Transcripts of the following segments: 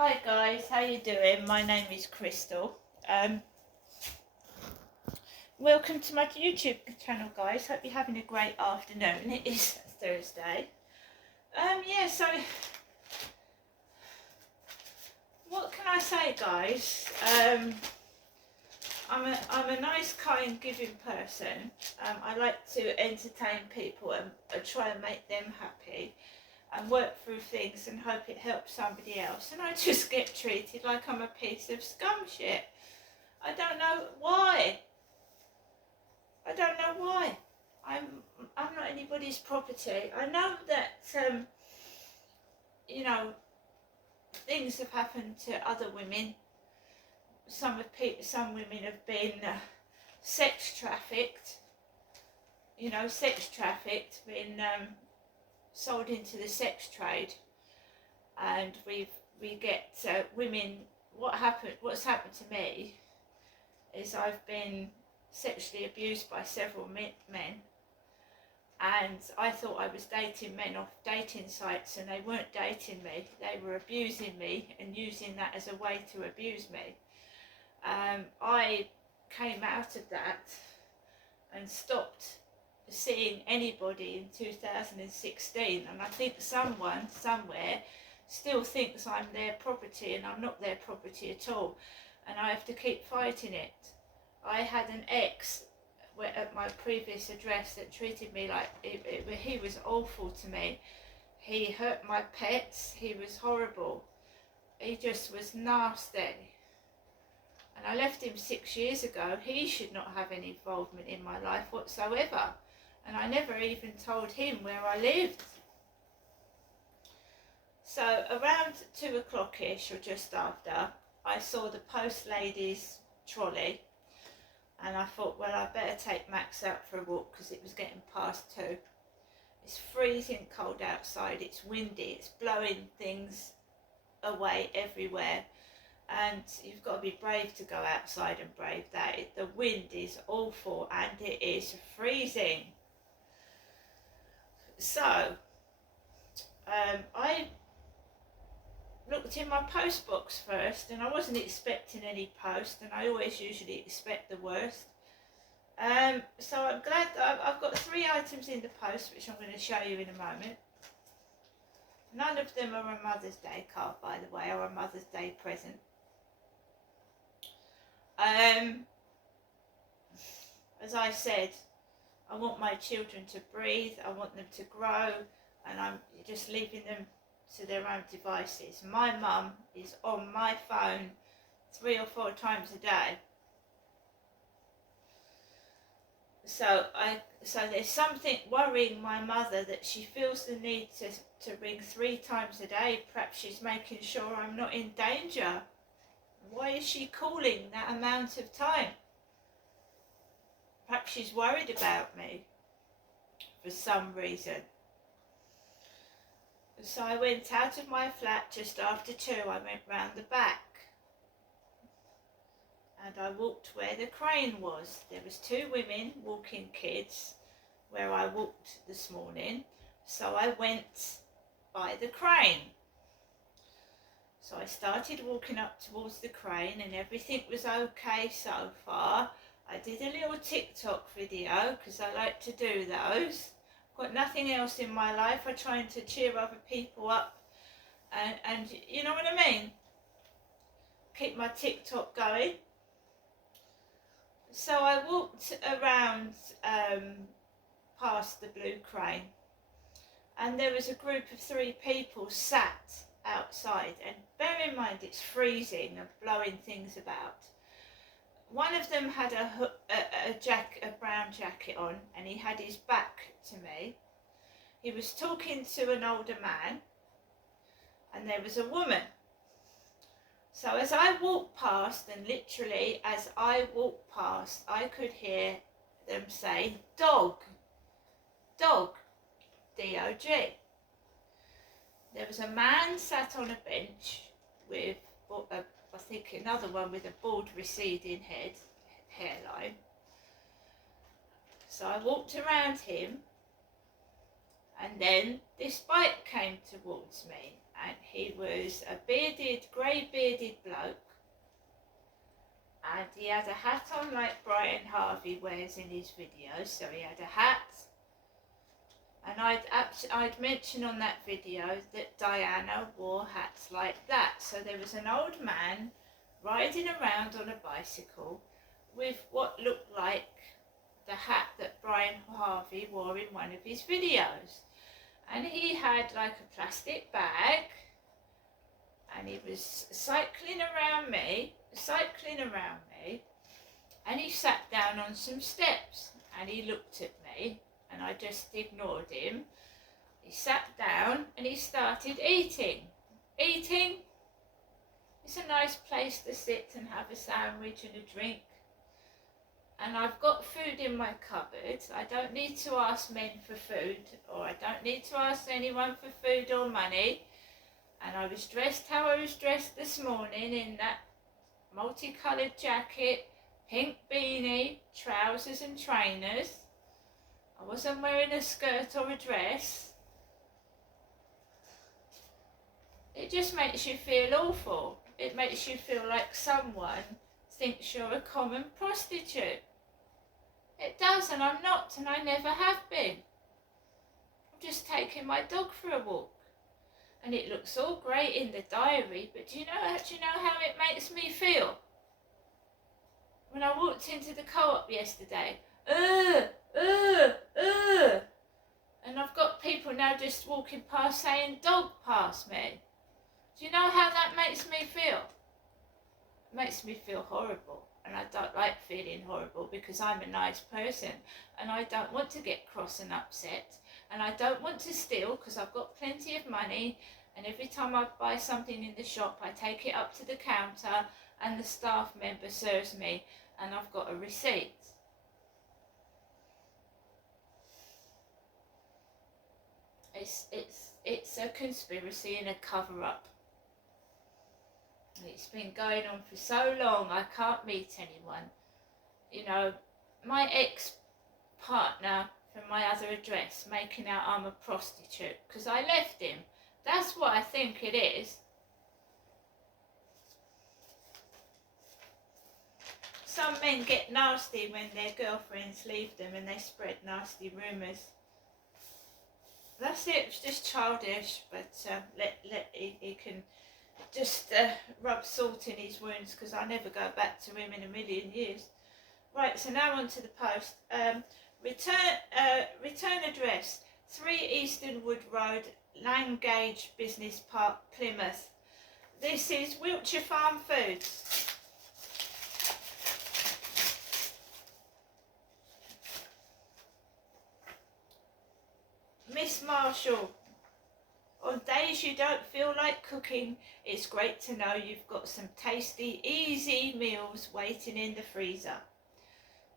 Hi guys, how you doing? My name is Crystal. Welcome to my YouTube channel, guys. Hope you're having a great afternoon. It is Thursday. So what can I say, guys? I'm a nice, kind, giving person. I like to entertain people and try and make them happy and work through things and hope it helps somebody else. And I just get treated like I'm a piece of scum shit. I don't know why. I'm not anybody's property. I know that things have happened to other women. Some women have been sex trafficked. Been sold into the sex trade, and we get women. What's happened to me is I've been sexually abused by several men, and I thought I was dating men off dating sites, and they weren't dating me. They were abusing me and using that as a way to abuse me. I came out of that and stopped seeing anybody in 2016, and I think someone somewhere still thinks I'm their property, and I'm not their property at all, and I have to keep fighting it. I had an ex at my previous address that treated me like he was awful to me. He hurt my pets. He was horrible. He just was nasty. And I left him 6 years ago. He should not have any involvement in my life whatsoever. And I never even told him where I lived. So around 2 o'clock-ish, or just after, I saw the post lady's trolley, and I thought, well, I better take Max out for a walk because it was getting past 2. It's freezing cold outside, it's windy, it's blowing things away everywhere, and you've got to be brave to go outside and brave that. The wind is awful and it is freezing. So I looked in my post box first, and I wasn't expecting any post, and I always usually expect the worst. So I'm glad that I've got 3 items in the post, which I'm going to show you in a moment. None of them are a Mother's Day card, by the way, or a Mother's Day present. As I said, I want my children to breathe, I want them to grow, and I'm just leaving them to their own devices. My mum is on my phone 3 or 4 times a day. So there's something worrying my mother, that she feels the need to ring 3 times a day. Perhaps she's making sure I'm not in danger. Why is she calling that amount of time? Perhaps she's worried about me for some reason. So I went out of my flat just after 2. I went round the back, and I walked where the crane was. There was 2 women walking kids where I walked this morning, so I went by the crane. So I started walking up towards the crane, and everything was okay so far. I did a little TikTok video because I like to do those. Got nothing else in my life. I'm trying to cheer other people up, and you know what I mean? Keep my TikTok going. So I walked around past the blue crane, and there was a group of 3 people sat outside, and bear in mind it's freezing and blowing things about. One of them had a brown jacket on, and he had his back to me. He was talking to an older man, and there was a woman. So as I walked past, and literally as I walked past, I could hear them say, dog, dog, D-O-G. There was a man sat on a bench with, I think, another one with a bald receding hairline. So I walked around him, And then this bike came towards me, and he was a bearded, grey bearded bloke, and he had a hat on like Brian Harvey wears in his videos. So he had a hat, and I'd mentioned on that video that Diana wore hats like that. So there was an old man riding around on a bicycle with what looked like the hat that Brian Harvey wore in one of his videos. And he had like a plastic bag, and he was cycling around me, and he sat down on some steps, and he looked at me, and I just ignored him. He sat down and he started eating. It's a nice place to sit and have a sandwich and a drink. And I've got food in my cupboard. I don't need to ask men for food, or I don't need to ask anyone for food or money. And I was dressed how I was dressed this morning, in that multicoloured jacket, pink beanie, trousers and trainers. I wasn't wearing a skirt or a dress. It just makes you feel awful. It makes you feel like someone thinks you're a common prostitute. It does, and I'm not, and I never have been. I'm just taking my dog for a walk. And it looks all great in the diary, but do you know how it makes me feel? When I walked into the co-op yesterday, and I've got people now just walking past saying dog past me. Do you know how that makes me feel? It makes me feel horrible, and I don't like feeling horrible because I'm a nice person, and I don't want to get cross and upset, and I don't want to steal because I've got plenty of money, and every time I buy something in the shop I take it up to the counter and the staff member serves me, and I've got a receipt. It's a conspiracy and a cover-up. It's been going on for so long, I can't meet anyone. You know, my ex-partner from my other address making out I'm a prostitute because I left him. That's what I think it is. Some men get nasty when their girlfriends leave them and they spread nasty rumours. That's it, it's just childish, but he can just rub salt in his wounds because I never go back to him in a million years. Right, so now on to the post. Return address, 3 Easternwood Road, Langage Business Park, Plymouth. This is Wiltshire Farm Foods. Miss Marshall, on days you don't feel like cooking, it's great to know you've got some tasty, easy meals waiting in the freezer.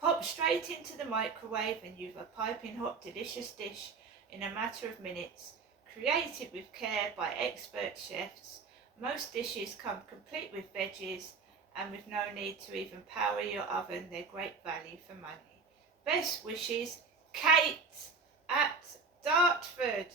Pop straight into the microwave and you've a piping hot, delicious dish in a matter of minutes. Created with care by expert chefs, most dishes come complete with veggies and with no need to even power your oven. They're great value for money. Best wishes, Kate at Dartford.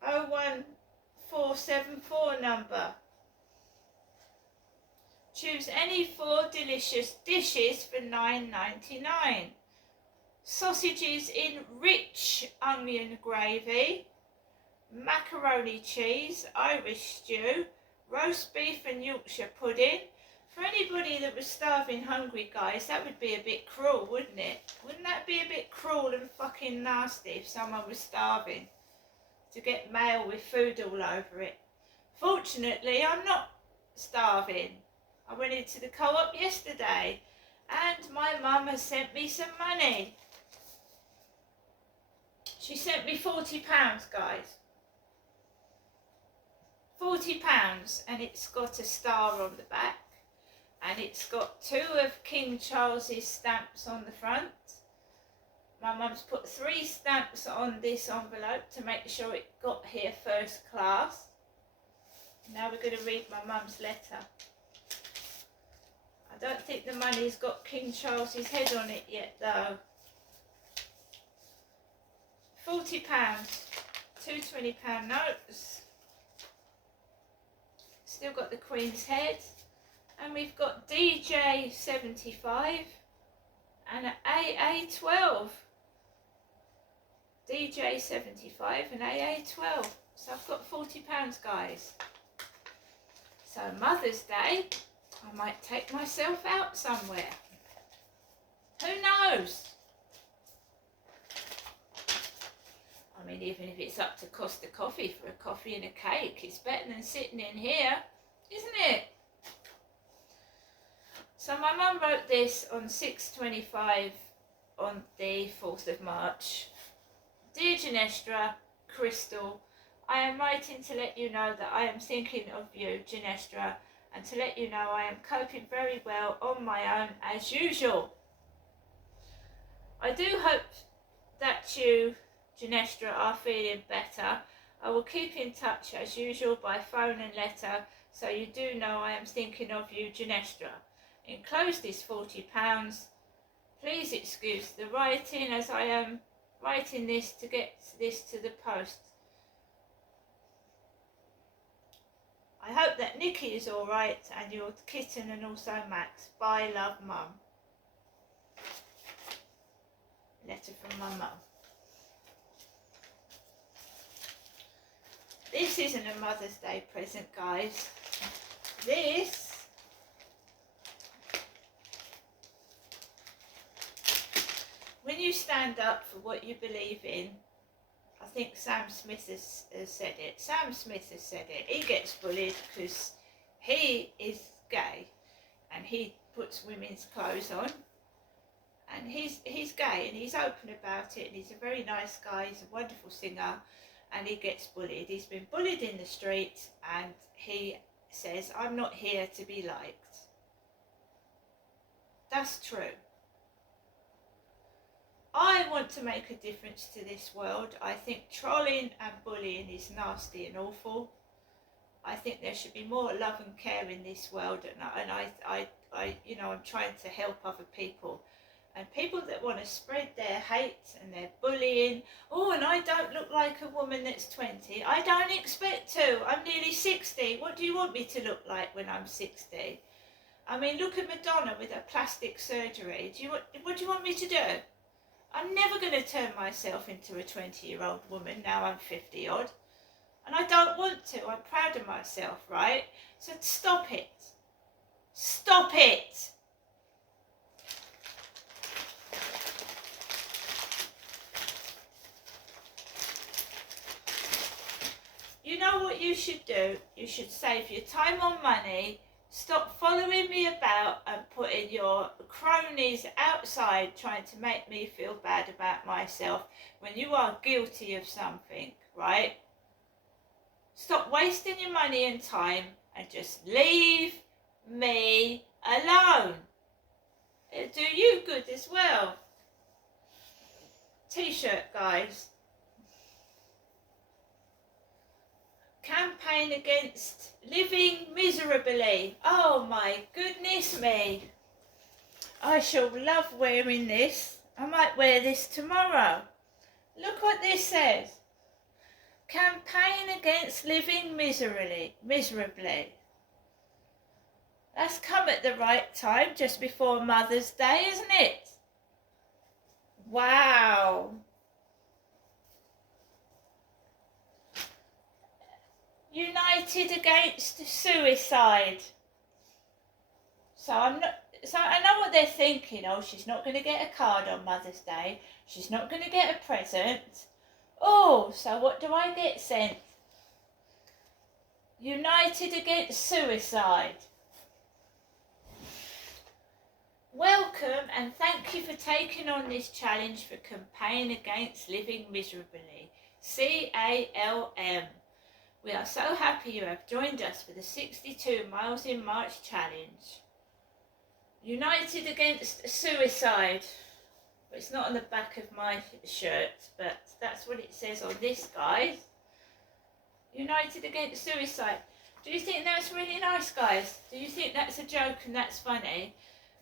01474 number. Choose any 4 delicious dishes for $9.99. Sausages in rich onion gravy, macaroni cheese, Irish stew, roast beef and Yorkshire pudding. For anybody that was starving hungry, guys, that would be a bit cruel, wouldn't it? Wouldn't that be a bit cruel and fucking nasty if someone was starving to get mail with food all over it? Fortunately, I'm not starving. I went into the co-op yesterday and my mum has sent me some money. She sent me £40, guys. £40, and it's got a star on the back. And it's got 2 of King Charles's stamps on the front. My mum's put 3 stamps on this envelope to make sure it got here first class. Now we're going to read my mum's letter. I don't think the money's got King Charles's head on it yet though. £40, two £20 notes. Still got the Queen's Head. And we've got DJ 75 and an AA 12. DJ 75 and AA 12. So I've got £40, guys. So Mother's Day, I might take myself out somewhere. Who knows? I mean, even if it's up to Costa Coffee for a coffee and a cake, it's better than sitting in here, isn't it? So my mum wrote this on 6/25 on the 4th of March. Dear Genestra, Crystal, I am writing to let you know that I am thinking of you, Genestra, and to let you know I am coping very well on my own as usual. I do hope that you, Genestra, are feeling better. I will keep in touch as usual by phone and letter, so you do know I am thinking of you, Genestra. Enclosed is £40. Please excuse the writing as I am writing this to get this to the post. I hope that Nikki is alright and your kitten and also Max. Bye, love, Mum. Letter from my mum. This isn't a Mother's Day present, guys. This when you stand up for what you believe in, I think Sam Smith has said it. Sam Smith has said it. He gets bullied because he is gay and he puts women's clothes on. And he's gay and he's open about it and he's a very nice guy. He's a wonderful singer and he gets bullied. He's been bullied in the street and he says, I'm not here to be liked. That's true. I want to make a difference to this world. I think trolling and bullying is nasty and awful. I think there should be more love and care in this world, and I you know, I'm trying to help other people. And people that want to spread their hate and their bullying, oh, and I don't look like a woman that's 20. I don't expect to. I'm nearly 60. What do you want me to look like when I'm 60? I mean, look at Madonna with her plastic surgery. What do you want me to do? I'm never going to turn myself into a 20-year-old woman now I'm 50 odd. And I don't want to. I'm proud of myself, right? So stop it. Stop it. You know what you should do? You should save your time on money. Stop following me about and putting your cronies outside trying to make me feel bad about myself when you are guilty of something, right? Stop wasting your money and time and just leave me alone. It'll do you good as well. T-shirt, guys. Campaign against living miserably. Oh my goodness me. I shall love wearing this. I might wear this tomorrow. Look what this says. Campaign against living miserably. That's come at the right time, just before Mother's Day, isn't it? Wow. United against suicide. So I know what they're thinking. Oh, she's not going to get a card on Mother's Day. She's not going to get a present. Oh, so what do I get sent? United against suicide. Welcome and thank you for taking on this challenge for Campaign Against Living Miserably. CALM. We are so happy you have joined us for the 62 Miles in March challenge. United against suicide. Well, it's not on the back of my shirt, but that's what it says on this, guys. United against suicide. Do you think that's really nice, guys? Do you think that's a joke and that's funny?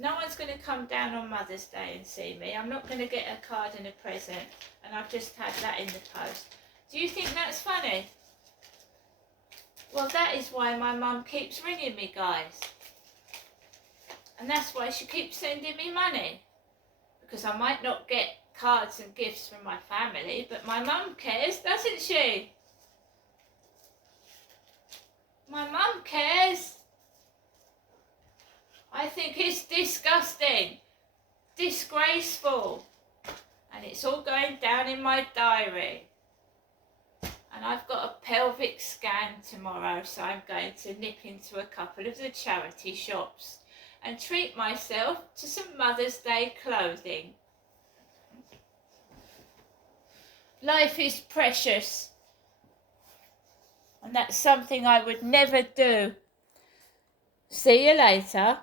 No one's going to come down on Mother's Day and see me. I'm not going to get a card and a present, and I've just had that in the post. Do you think that's funny? Well, that is why my mum keeps ringing me, guys. And that's why she keeps sending me money. Because I might not get cards and gifts from my family, but my mum cares, doesn't she? My mum cares. I think it's disgusting, disgraceful, and it's all going down in my diary. And I've got a pelvic scan tomorrow, so I'm going to nip into a couple of the charity shops and treat myself to some Mother's Day clothing. Life is precious, and that's something I would never do. See you later.